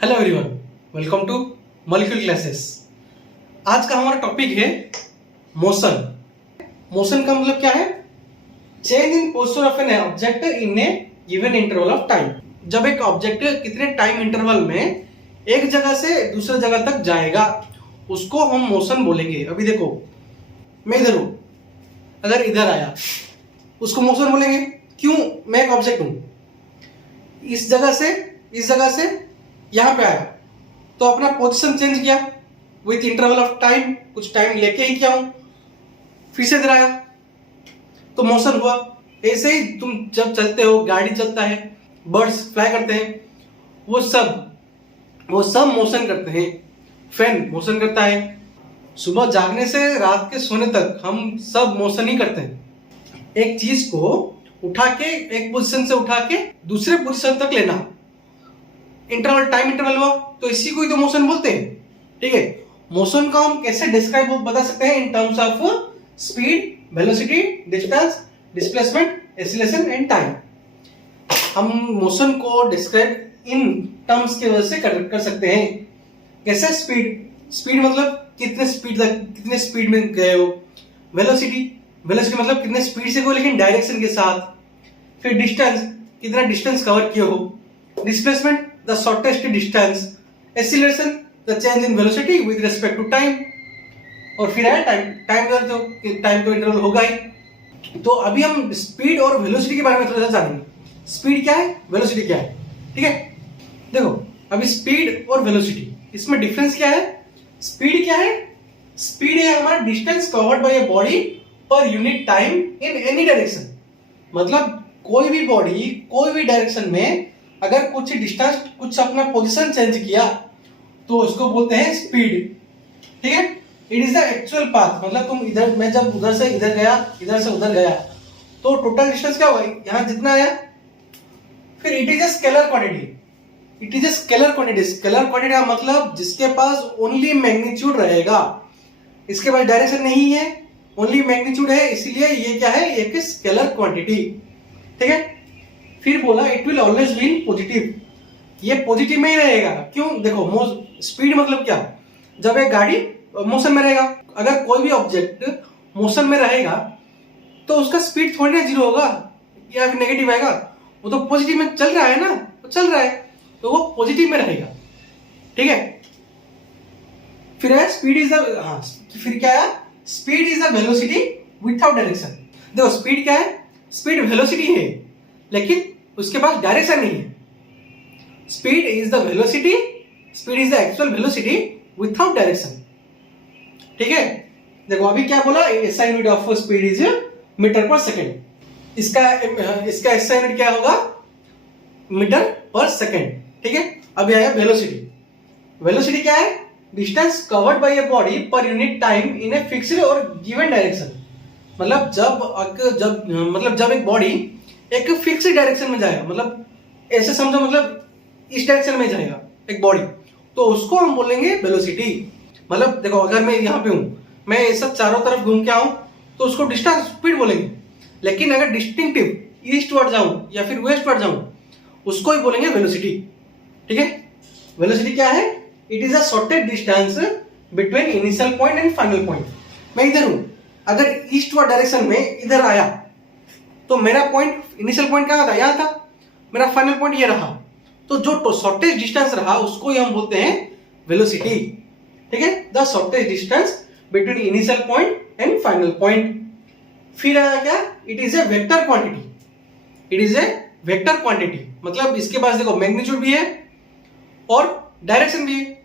Hello everyone, welcome two molecule classes. आज का हमारा टॉपिक है मोशन। मोशन का मतलब क्या है? Change in posture of an object in A given interval of time. जब एक ऑब्जेक्ट कितने टाइम इंटरवल में एक जगह से दूसरी जगह तक जाएगा उसको हम मोशन बोलेंगे। अभी देखो, मैं इधर हूं, अगर इधर आया उसको मोशन बोलेंगे। क्यों? मैं एक ऑब्जेक्ट हूं, इस जगह से यहां पे आया तो अपना पोजीशन चेंज किया विथ इंटरवल ऑफ टाइम, कुछ टाइम लेके ही किया हूं, फिर से इधर आया तो मोशन हुआ। ऐसे ही तुम जब चलते हो, गाड़ी चलता है, बर्ड्स फ्लाई करते हैं, वो सब मोशन करते हैं। फैन मोशन करता है। सुबह जागने से रात के सोने तक हम सब मोशन ही करते हैं। एक चीज को उठा के, एक पोजीशन से उठा के दूसरे पोजीशन तक लेना, इंटरवल, टाइम इंटरवल हुआ, तो इसी को ही तो मोशन बोलते हैं। ठीक है, मोशन को हम कैसे डिस्क्राइब बता सकते हैं? In terms of speed, velocity, distance, displacement, acceleration and time. हम मोशन को डिस्क्राइब इन टर्म्स की वजह से कर सकते हैं। कैसे? स्पीड मतलब कितने स्पीड में गए हो। वेलोसिटी मतलब कितने स्पीड से गए लेकिन डायरेक्शन के साथ। फिर डिस्टेंस, कितना डिस्टेंस कवर किए हो। Displacement, the shortest distance. Acceleration, the change in velocity with respect to time. और फिर है टाइम तो इंटरवल होगा ही। तो अभी हम स्पीड और वेलोसिटी के बारे में थोड़ा सा जानेंगे। स्पीड क्या है, वेलोसिटी क्या है। ठीक है, देखो अभी स्पीड और वेलोसिटी, इसमें डिफरेंस क्या है? स्पीड क्या है? स्पीड है हमारा distance covered by a body per unit time in any direction. मतलब कोई भी बॉडी कोई भी डायरेक्शन में अगर कुछ डिस्टेंस, कुछ अपना पोजीशन चेंज किया तो उसको बोलते हैं स्पीड। ठीक है, it is the actual path. मतलब तुम इधर, मैं जब उधर से इधर गया, इधर से उधर गया, तो टोटल डिस्टेंस क्या हुआ? यहां जितना आया। फिर it is a scalar quantity. It is a scalar quantity. Scalar quantity का मतलब जिसके पास ओनली मैग्नीट्यूड रहेगा, इसके पास डायरेक्शन नहीं है, ओनली मैग्नीट्यूड है, इसीलिए ये क्या है? एक स्केलर क्वांटिटी। ठीक है, फिर बोला it will always be in positive. ये पॉजिटिव में ही रहेगा। क्यों? देखो, स्पीड मतलब क्या? जब एक गाड़ी मोशन में रहेगा, अगर कोई भी ऑब्जेक्ट मोशन में रहेगा तो उसका स्पीड थोड़ी ना जीरो होगा या फिर नेगेटिव आएगा। वो तो पॉजिटिव में चल रहा है ना, तो चल रहा है तो वो पॉजिटिव में रहेगा। ठीक है, फिर है स्पीड इज द, फिर क्या है? Speed is the velocity without direction. देखो स्पीड क्या है? स्पीड वेलोसिटी है लेकिन उसके पास डायरेक्शन नहीं है। Speed is the velocity, speed is the actual velocity without direction. ठीक है, देखो अभी क्या बोला? SI unit of speed is metre per second. इसका एसआई यूनिट क्या होगा? Metre per second. ठीक है, अभी आया वेलोसिटी। वेलोसिटी क्या है? Distance covered by a body per unit time in a fixed और गिवन डायरेक्शन। मतलब जब एक बॉडी एक फिक्स डायरेक्शन में जाएगा, मतलब ऐसे समझो, मतलब इस डायरेक्शन में जाएगा एक बॉडी, तो उसको हम बोलेंगे वेलोसिटी। मतलब देखो, अगर मैं यहाँ पे हूँ, मैं ऐसा चारों तरफ घूम के आऊं तो उसको डिस्टेंस स्पीड बोलेंगे। लेकिन अगर डिस्टिंक्टिव ईस्टवर्ड जाऊं या फिर वेस्टवर्ड जाऊं उसको ही बोलेंगे वेलोसिटी। ठीक है, वेलोसिटी क्या है? It is a shortest distance between initial point and final point. मैं इधर हूं, अगर ईस्टवर्ड डायरेक्शन में इधर आया तो मेरा पॉइंट, इनिशियल पॉइंट कहां था? यहां था। मेरा फाइनल पॉइंट ये रहा, तो जो शॉर्टेस्ट डिस्टेंस रहा उसको ही हम बोलते हैं वेलोसिटी। ठीक है, the shortest distance between initial point and final point. फिर आया क्या? It is a vector quantity. It is a vector quantity मतलब इसके पास देखो मैग्नीट्यूड भी है और डायरेक्शन भी है।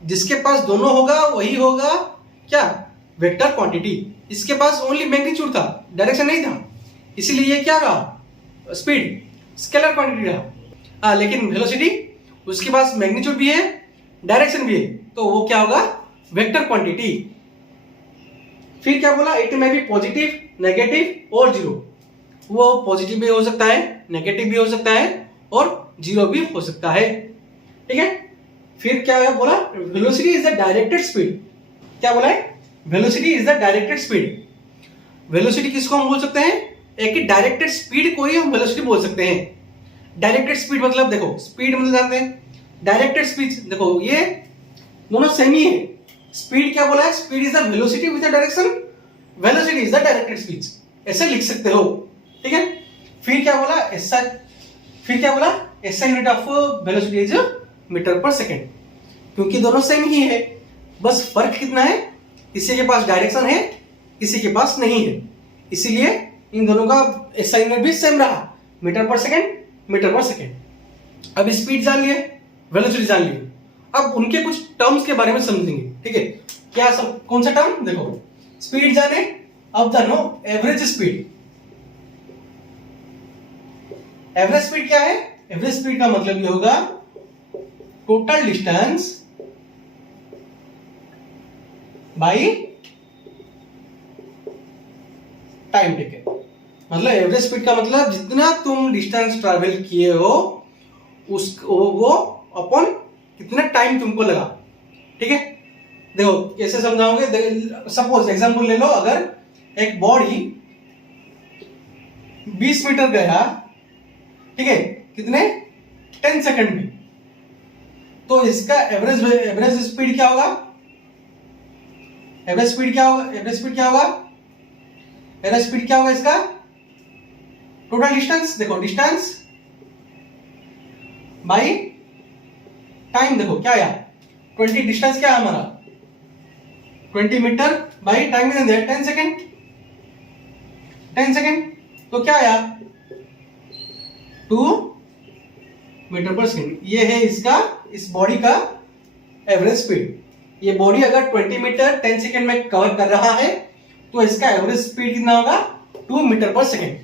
जिसके पास दोनों होगा वही होगा क्या? Vector quantity. इसके पास ओनली मैग्नीट्यूड था, डायरेक्शन नहीं था, इसीलिए ये क्या रहा? स्पीड, स्केलर क्वांटिटी रहा। लेकिन वेलोसिटी, उसके पास मैग्नीट्यूड भी है, डायरेक्शन भी है, तो वो क्या होगा? Vector quantity. फिर क्या बोला? इट में बी पॉजिटिव, नेगेटिव और जीरो। वो पॉजिटिव भी हो सकता है, नेगेटिव भी हो सकता है और जीरो भी हो सकता है। ठीक है, फिर क्या बोला? Velocity is the directed speed. क्या बोला है? Velocity is the directed speed. Velocity किसको हम बोल सकते हैं? एक डायरेक्टेड स्पीड को ही हम वेलोसिटी बोल सकते हैं। डायरेक्टेड स्पीड मतलब देखो, स्पीड मतलब जानते हैं डायरेक्टेड स्पीड, देखो ये दोनों सेम ही है। स्पीड क्या बोला है, speed is the velocity with the direction, velocity is the directed speed, ऐसे लिख सकते हो, ठीक है। फिर क्या बोला SI unit of velocity is metre per second, क्योंकि दोनों सेम ही है, बस फर्क कितना है, किसी के पास डायरेक्शन है किसी के पास नहीं है, इसीलिए इन दोनों का एसआई यूनिट भी सेम रहा, मीटर पर सेकेंड। अब स्पीड जान लिए, वेलोसिटी जान लिए, अब उनके कुछ टर्म्स के बारे में समझेंगे, ठीक है। क्या सब, कौन सा टर्म, देखो स्पीड जाने, अब जानो एवरेज स्पीड। एवरेज स्पीड क्या है, एवरेज स्पीड का मतलब ये होगा total distance by time taken. मतलब एवरेज स्पीड का मतलब जितना तुम डिस्टेंस ट्रैवल किए हो वो अपन कितना टाइम तुमको लगा, ठीक है। देखो कैसे समझाओगे, सपोज एग्जांपल ले लो, अगर एक बॉडी 20 मीटर गया, ठीक है, कितने 10 सेकंड में, तो इसका एवरेज स्पीड क्या होगा, एवरेज स्पीड क्या होगा इसका, टोटल डिस्टेंस, देखो डिस्टेंस बाई टाइम, देखो क्या आया 20, डिस्टेंस क्या है हमारा 20 मीटर बाई टाइम में 10 सेकेंड, तो क्या आया 2 मीटर पर सेकेंड। ये है इसका, इस बॉडी का एवरेज स्पीड। ये बॉडी अगर 20 मीटर 10 सेकेंड में कवर कर रहा है तो इसका एवरेज स्पीड कितना होगा 2 मीटर पर सेकेंड,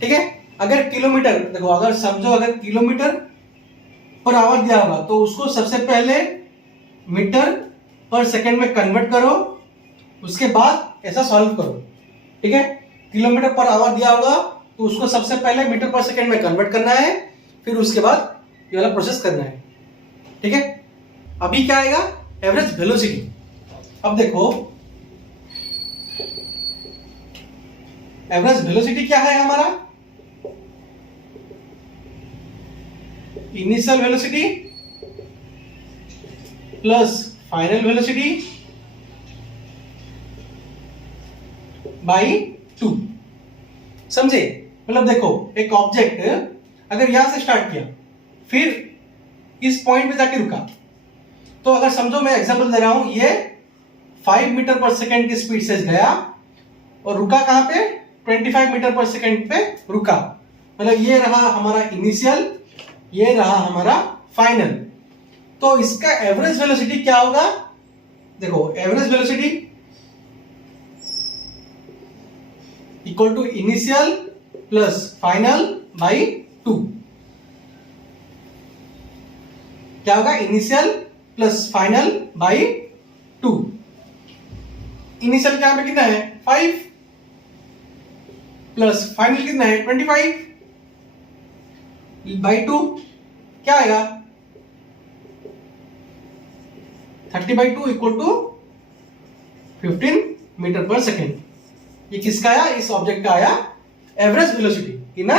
ठीक है। अगर किलोमीटर, देखो अगर समझो अगर किलोमीटर पर आवर दिया होगा तो उसको सबसे पहले मीटर पर सेकेंड में कन्वर्ट करो, उसके बाद ऐसा सॉल्व करो, ठीक है। किलोमीटर पर आवर दिया होगा तो उसको सबसे पहले मीटर पर सेकेंड में कन्वर्ट करना है, फिर उसके बाद ये वाला प्रोसेस करना है, ठीक है। अभी क्या आएगा, एवरेज वेलोसिटी। अब देखो एवरेज वेलोसिटी क्या है हमारा, initial velocity plus final velocity by 2, समझे। मतलब देखो एक ऑब्जेक्ट अगर यहां से स्टार्ट किया फिर इस पॉइंट पे जाके रुका, तो अगर समझो मैं एग्जांपल दे रहा हूं, ये 5 मीटर पर सेकेंड की स्पीड से गया और रुका कहां पे 25 मीटर पर सेकेंड पे रुका, मतलब ये रहा हमारा इनिशियल, ये रहा हमारा फाइनल। तो इसका एवरेज वेलोसिटी क्या होगा, देखो average velocity equal to initial plus final by 2, क्या होगा initial plus final by 2। Initial क्या पे कितना है 5 प्लस फाइनल कितना है 25 बाई 2, क्या आएगा 30/2 equal to 15 metre per second. ये किसका आया, इस ऑब्जेक्ट का आया एवरेज वेलोसिटी इन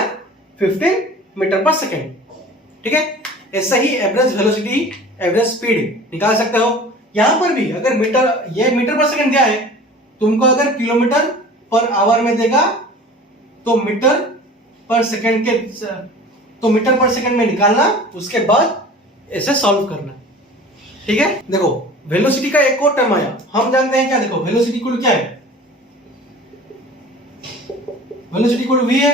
15 मीटर पर सेकेंड, ठीक है। ऐसा ही एवरेज वेलोसिटी, एवरेज स्पीड निकाल सकते हो। यहां पर भी अगर ये मीटर पर सेकेंड दिया है, तुमको अगर किलोमीटर पर आवर में देगा तो मीटर पर सेकेंड में निकालना, उसके बाद ऐसे सॉल्व करना, ठीक है। देखो वेलोसिटी का एक और टर्म आया, हम जानते हैं क्या, देखो वेलोसिटी इक्वल क्या है, वेलोसिटी इक्वल v है,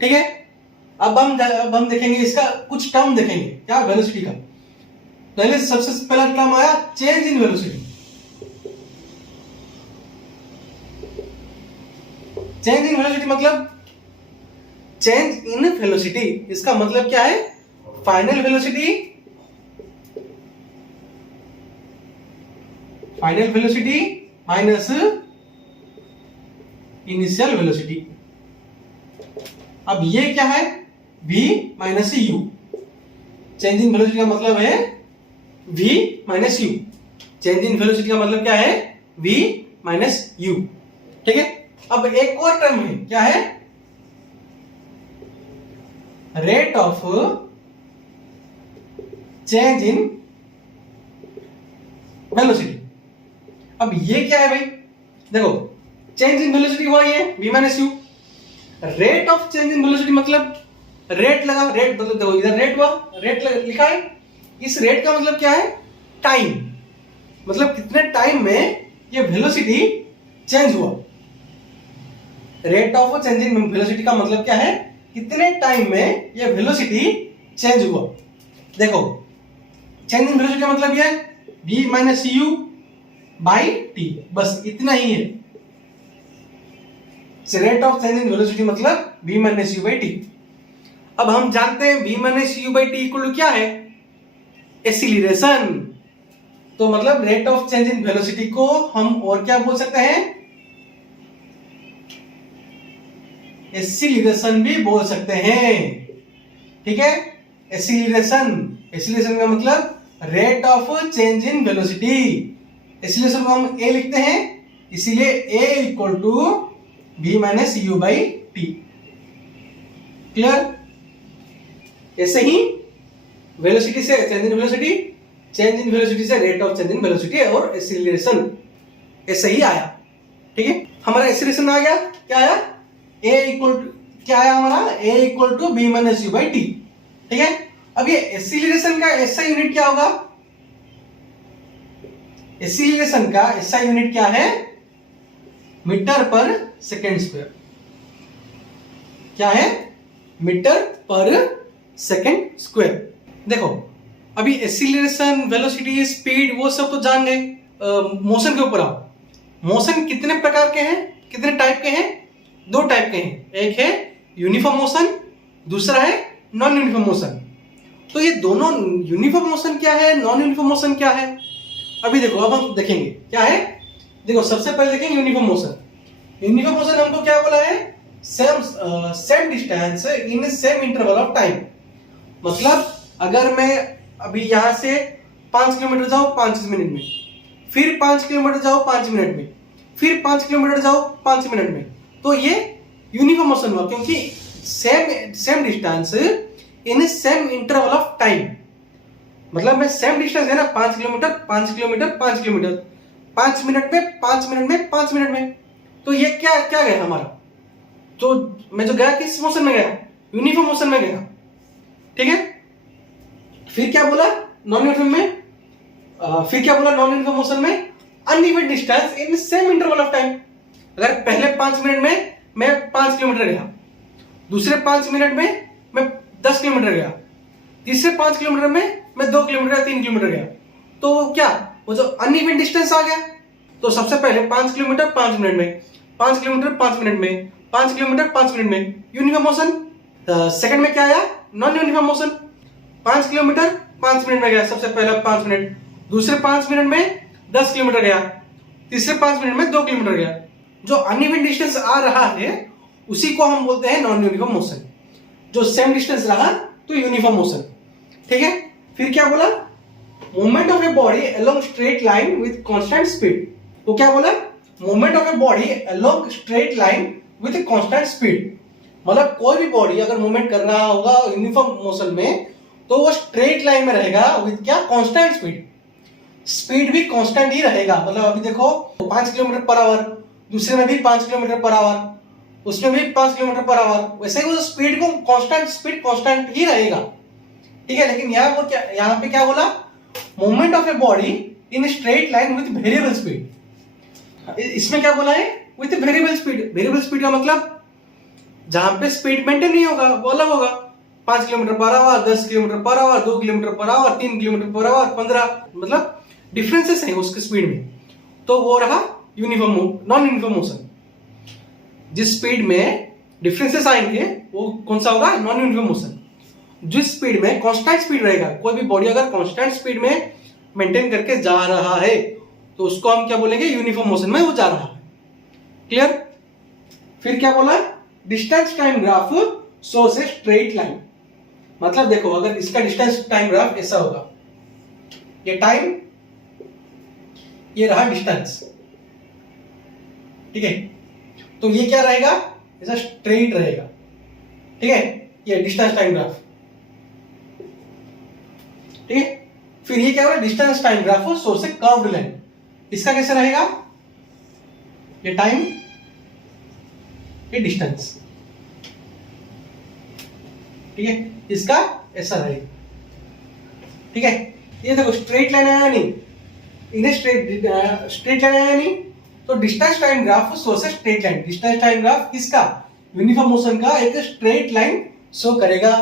ठीक है। अब हम देखेंगे इसका कुछ टर्म देखेंगे, क्या वेलोसिटी का। पहले सबसे पहला टर्म आया change in velocity. Change in velocity मतलब चेंज इन वेलोसिटी, इसका मतलब क्या है, final velocity minus initial velocity. अब ये क्या है v minus you, change in velocity का मतलब है v minus you, change in velocity का मतलब क्या है v माइनस यू, ठीक है। अब एक और टर्म है, क्या है rate of change in velocity. अब ये क्या है भाई, देखो चेंज इन वेलोसिटी हुआ ये v minus you. Rate of change in velocity मतलब रेट लगा, रेट मतलब देखो इधर रेट हुआ, रेट लिखा है, इस रेट का मतलब क्या है, टाइम, मतलब कितने टाइम में ये वेलोसिटी चेंज हुआ। Rate of change in velocity का मतलब क्या है, कितने टाइम में ये वेलोसिटी चेंज हुआ। देखो चेंज इन वेलोसिटी का मतलब ये है v minus u by t, बस इतना ही है। Rate of change in velocity मतलब v minus u by t. अब हम जानते हैं v minus u by t equal to क्या है, एक्सीलरेशन। तो मतलब rate of change in velocity को हम और क्या बोल सकते हैं, एक्सीलरेशन भी बोल सकते हैं। ठीक है, एक्सीलरेशन, एक्सीलरेशन का मतलब rate of change in velocity. Acceleration को हम a लिखते हैं, इसीलिए a equal to v minus u by t. Clear. ऐसे ही वेलोसिटी से change in velocity, change in velocity से rate of change in velocity और एक्सीलरेशन ऐसे ही आया। ठीक है, हमारा एक्सीलरेशन आ गया, क्या आया, a इक्वल टू क्या आया हमारा, a equal to v minus u by t. ठीक है, अब ये एक्सीलरेशन का ऐसा यूनिट क्या होगा, एक्सीलरेशन का ऐसा यूनिट क्या है, मीटर पर सेकेंड स्क्वायर। क्या है, मीटर पर सेकेंड स्क्वायर। देखो अभी एक्सीलरेशन, वेलोसिटी, स्पीड वो सब तो जान गए। मोशन के ऊपर आओ। मोशन कितने प्रकार के हैं, कितने टाइप के हैं, दो टाइप के हैं, एक है यूनिफॉर्म मोशन, दूसरा है नॉन यूनिफॉर्म मोशन। तो ये दोनों यूनिफॉर्म मोशन क्या है, नॉन यूनिफॉर्म मोशन क्या है, अभी देखो अब हम देखेंगे क्या है। देखो सबसे पहले देखेंगे यूनिफॉर्म मोशन। यूनिफॉर्म मोशन हमको क्या बोला है, same distance in same interval of time. मतलब अगर मैं अभी यहां से 5 किलोमीटर जाऊं 5 मिनट में, फिर 5 किलोमीटर जाओ 5 मिनट में, फिर 5 किलोमीटर जाओ 5 मिनट में, तो ये यूनिफॉर्म मोशन हुआ, क्योंकि same distance in same interval of time. मतलब मैं सेम डिस्टेंस है ना, 5 किलोमीटर 5 किलोमीटर 5 किलोमीटर, 5 मिनट में 5 मिनट में 5 मिनट में, तो ये क्या क्या गया हमारा, तो मैं जो गया किस मोशन में गया, यूनिफॉर्म मोशन में गया। ठीक है, फिर क्या बोला नॉन यूनिफॉर्म में, फिर क्या बोला नॉन यूनिफॉर्म मोशन में, uneven distance in same interval of time. अगर पहले 5 मिनट में मैं 5 किलोमीटर गया, दूसरे 5 मिनट में मैं 10 किलोमीटर गया, तीसरे 5 किलोमीटर में मैं 2 किलोमीटर 3 किलोमीटर गया, तो क्या वो जो अनइवन डिस्टेंस आ गया। तो सबसे पहले 5 किलोमीटर 5 मिनट में, 5 किलोमीटर 5 मिनट में, 5 किलोमीटर 5 मिनट में, यूनिफॉर्म मोशन। सेकंड में क्या आया, non uniform motion. 5 kilometre 5 minute में गया, सबसे पहला 5 मिनट, दूसरे 5 मिनट में 10 किलोमीटर गया, तीसरे 5 मिनट में 2 किलोमीटर गया। जो अनइवन डिस्टेंस आ रहा है उसी को हम बोलते हैं नॉन यूनिफॉर्म मोशन। जो सेम डिस्टेंस रहा तो यूनिफॉर्म मोशन। ठीक है, फिर क्या बोला, movement of a body along straight line with constant speed. तो क्या बोला, movement of a body along straight line with constant speed. मतलब कोई भी बॉडी अगर मूवमेंट कर रहा होगा यूनिफॉर्म मोशन में, तो वो स्ट्रेट लाइन में रहेगा विद क्या, कांस्टेंट स्पीड। स्पीड भी कांस्टेंट ही रहेगा। मतलब अभी देखो 5 किलोमीटर पर आवर, दूसरे में भी 5 किलोमीटर पर आवर, उसमें भी 5 किलोमीटर पर आवर, वैसे ही वो स्पीड को कांस्टेंट, स्पीड कांस्टेंट ही रहेगा। ठीक है, लेकिन यहाँ वो क्या, यहाँ पे क्या बोला, movement of a body in straight line with variable speed. इसमें क्या बोला है, with variable speed. Variable speed का मतलब जहां पे स्पीड मेंटेन नहीं होगा वो अलग होगा। 5 kilometre per hour, 10 kilometre per hour, 2 kilometre per hour, 3 kilometre per hour, 15, मतलब डिफरेंसेस हैं उसके स्पीड में। तो वो रहा यूनिफॉर्म, नॉन यूनिफॉर्म मोशन। जिस स्पीड में डिफरेंसेस आएंगे वो कौन सा होगा, नॉन यूनिफॉर्म मोशन। जिस स्पीड में कांस्टेंट स्पीड रहेगा, कोई भी बॉडी अगर कांस्टेंट स्पीड में मेंटेन करके जा रहा है तो उसको हम क्या बोलेंगे, यूनिफॉर्म मोशन में वो जा रहा है। क्लियर। फिर क्या बोला, distance time graph shows a straight line. मतलब देखो अगर इसका डिस्टेंस टाइम ग्राफ ऐसा होगा, ये टाइम, ये रहा डिस्टेंस। ठीक है, तो ये क्या रहेगा, ऐसा स्ट्रेट रहेगा। ठीक है, ये डिस्टेंस टाइम ग्राफ। ठीक है। फिर ये क्या हो रहा है, डिस्टेंस टाइम ग्राफ और सोर्स से कर्व्ड लाइन, इसका कैसे रहेगा, ये टाइम ये डिस्टेंस, ठीक है, इसका ऐसा रहेगा, ठीक है। ये देखो स्ट्रेट लाइन आया नहीं, इन्हें स्ट्रेट लाइन आया नहीं, तो डिस्टेंस टाइम ग्राफ सोर्स से straight line, distance time graph किसका, यूनिफॉर्म मोशन का एक स्ट्रेट लाइन शो करेगा,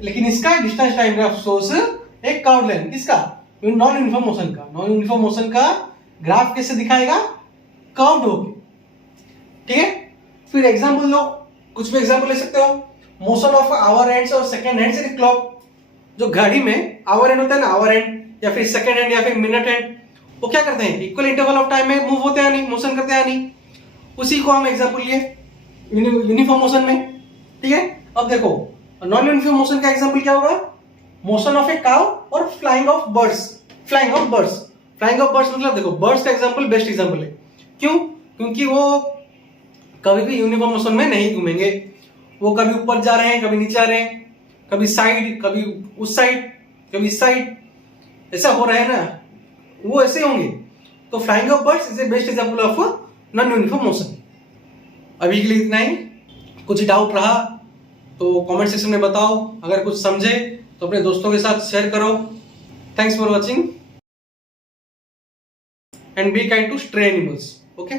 लेकिन इसका डिस्टेंस टाइम ग्राफ सोर्स एक कर्व्ड लाइन, किसका, नॉन यूनिफॉर्म मोशन का, नॉन यूनिफॉर्म मोशन का ग्राफ कैसे दिखाएगा, कर्व्ड होके, ठीक है। फिर एग्जांपल लो, कुछ भी एग्जांपल ले सकते हो, मोशन ऑफ आवर हैंड्स और सेकंड हैंड्स इन क्लॉक, जो घड़ी में आवर हैंड होता है ना, आवर हैंड या फिर सेकंड हैंड या फिर मिनट हैंड, वो क्या करते हैं, इक्वल इंटरवल ऑफ टाइम में मूव होते हैं नहीं, मोशन करते हैं नहीं, उसी को हम एग्जांपल लिए यूनिफॉर्म मोशन में, ठीक है। अब देखो नॉन यूनिफॉर्म मोशन का एग्जांपल क्या होगा, मोशन ऑफ ए काउ और flying of birds, flying of birds, flying of birds मतलब देखो बर्ड्स का एग्जांपल बेस्ट एग्जांपल है, क्यों, क्योंकि वो कभी भी यूनिफॉर्म मोशन में नहीं घूमेंगे, वो कभी ऊपर जा रहे हैं, कभी नीचे आ रहे हैं, कभी साइड, कभी उस साइड, कभी इस साइड, ऐसा हो रहा है ना, वो ऐसे होंगे। तो flying of birds is a best example of non uniform motion. अभी के लिए इतना ही, कुछ डाउट रहा तो कमेंट सेक्शन में बताओ, अगर कुछ समझे तो अपने दोस्तों के साथ शेयर करो। Thanks for watching and be kind to stray animals, okay.